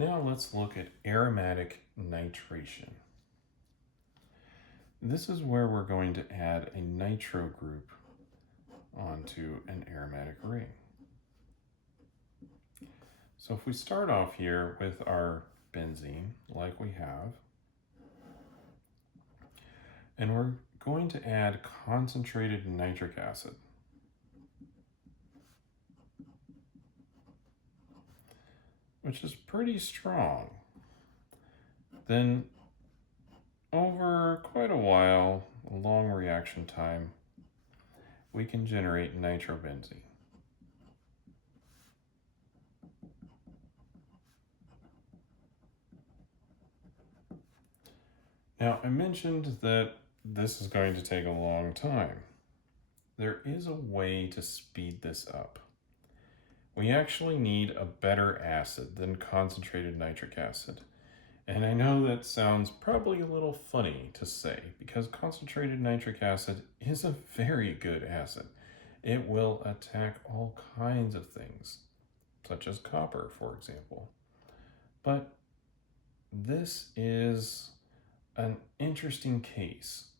Now let's look at aromatic nitration. This is where we're going to add a nitro group onto an aromatic ring. So if we start off here with our benzene, like we have, and we're going to add concentrated nitric acid. Which is pretty strong. Then over quite a while, a long reaction time, we can generate nitrobenzene. Now, I mentioned that this is going to take a long time. There is a way to speed this up. We actually need a better acid than concentrated nitric acid. And I know that sounds probably a little funny to say because concentrated nitric acid is a very good acid. It will attack all kinds of things, such as copper, for example. But this is an interesting case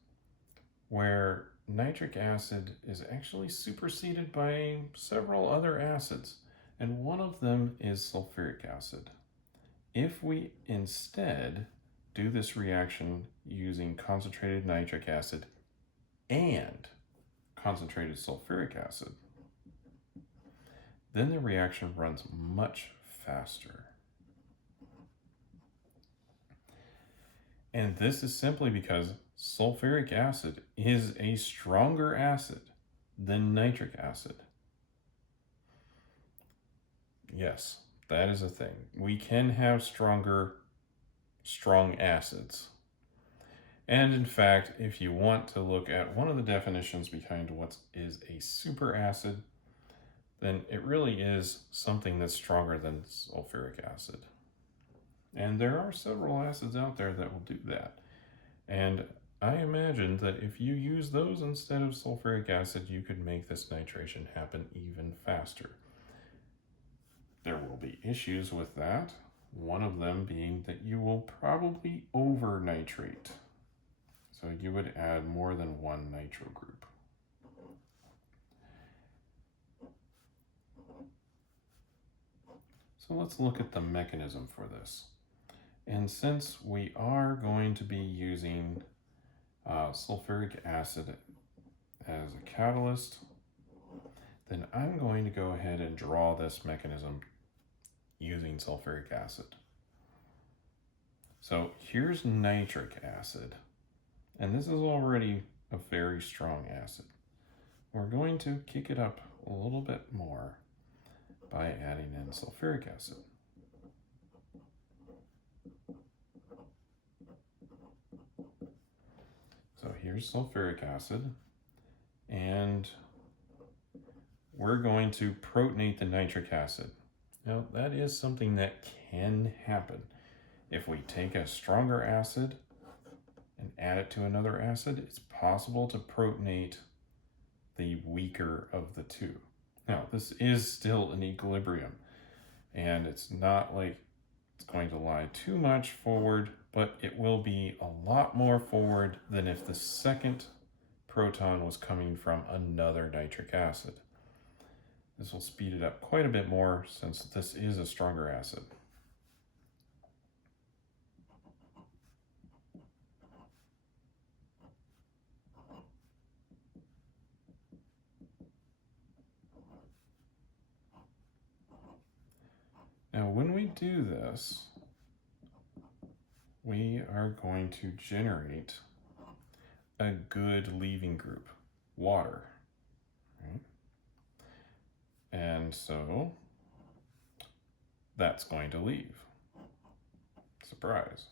where nitric acid is actually superseded by several other acids, and one of them is sulfuric acid. If we instead do this reaction using concentrated nitric acid and concentrated sulfuric acid, then the reaction runs much faster. And this is simply because sulfuric acid is a stronger acid than nitric acid. Yes, that is a thing. We can have strong acids. And in fact, if you want to look at one of the definitions behind what is a superacid, then it really is something that's stronger than sulfuric acid. And there are several acids out there that will do that. And I imagine that if you use those instead of sulfuric acid, you could make this nitration happen even faster. There will be issues with that, one of them being that you will probably over-nitrate. So you would add more than one nitro group. So let's look at the mechanism for this. And since we are going to be using sulfuric acid as a catalyst, then I'm going to go ahead and draw this mechanism using sulfuric acid. So here's nitric acid, and this is already a very strong acid. We're going to kick it up a little bit more by adding in sulfuric acid. So here's sulfuric acid, and we're going to protonate the nitric acid. Now, that is something that can happen. If we take a stronger acid and add it to another acid, it's possible to protonate the weaker of the two. Now, this is still an equilibrium, and it's not like it's going to lie too much forward, but it will be a lot more forward than if the second proton was coming from another nitric acid. This will speed it up quite a bit more since this is a stronger acid. Now, when we do this, we are going to generate a good leaving group, water. Right? And so that's going to leave. Surprise.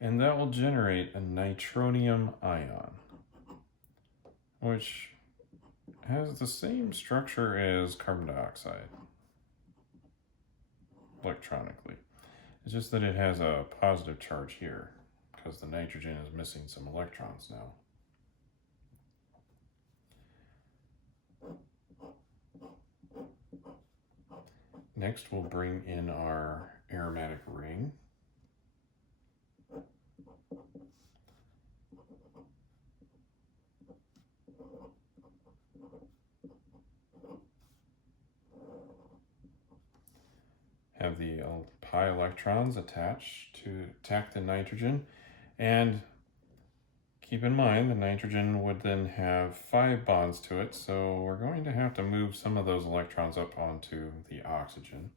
And that will generate a nitronium ion, which has the same structure as carbon dioxide electronically. It's just that it has a positive charge here because the nitrogen is missing some electrons now. Next, we'll bring in our aromatic ring. Have the pi electrons attached to attack the nitrogen, and keep in mind the nitrogen would then have 5 bonds to it, so we're going to have to move some of those electrons up onto the oxygen.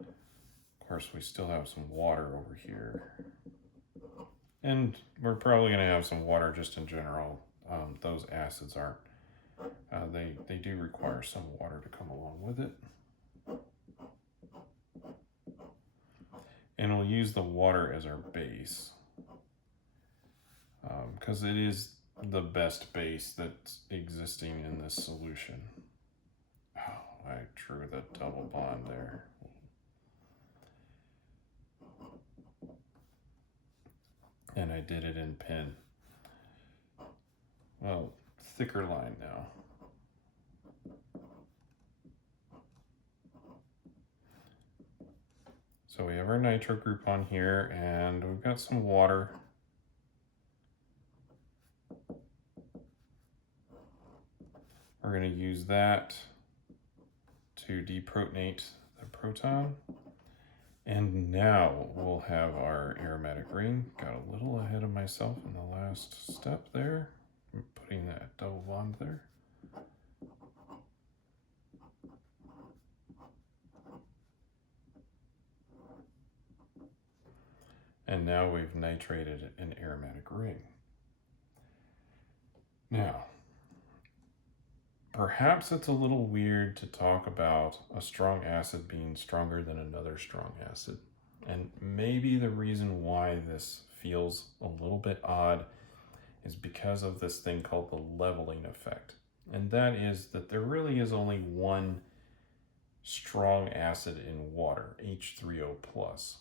Of course, we still have some water over here, and we're probably going to have some water just in general. Those acids aren't, they do require some water to come along with it. And we'll use the water as our base, because it is the best base that's existing in this solution. Oh, I drew the double bond there. And I did it in pen. Well, thicker line now. So we have our nitro group on here, and we've got some water. We're going to use that to deprotonate the proton. And now we'll have our aromatic ring. Got a little ahead of myself in the last step there. I'm putting that double bond there. And now we've nitrated an aromatic ring. Now, perhaps it's a little weird to talk about a strong acid being stronger than another strong acid. And maybe the reason why this feels a little bit odd is because of this thing called the leveling effect. And that is that there really is only one strong acid in water, H3O+.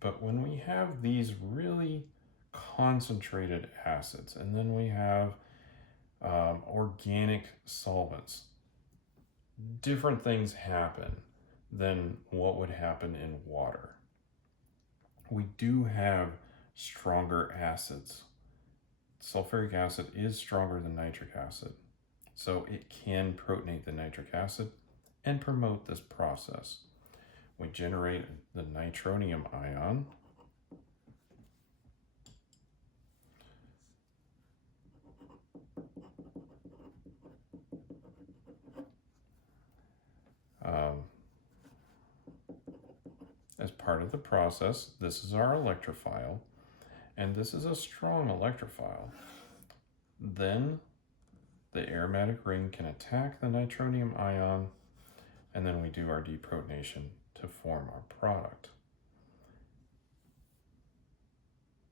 But when we have these really concentrated acids, and then we have organic solvents, different things happen than what would happen in water. We do have stronger acids. Sulfuric acid is stronger than nitric acid, so it can protonate the nitric acid and promote this process. We generate the nitronium ion. As part of the process, this is our electrophile, and this is a strong electrophile. Then the aromatic ring can attack the nitronium ion, and then we do our deprotonation to form our product.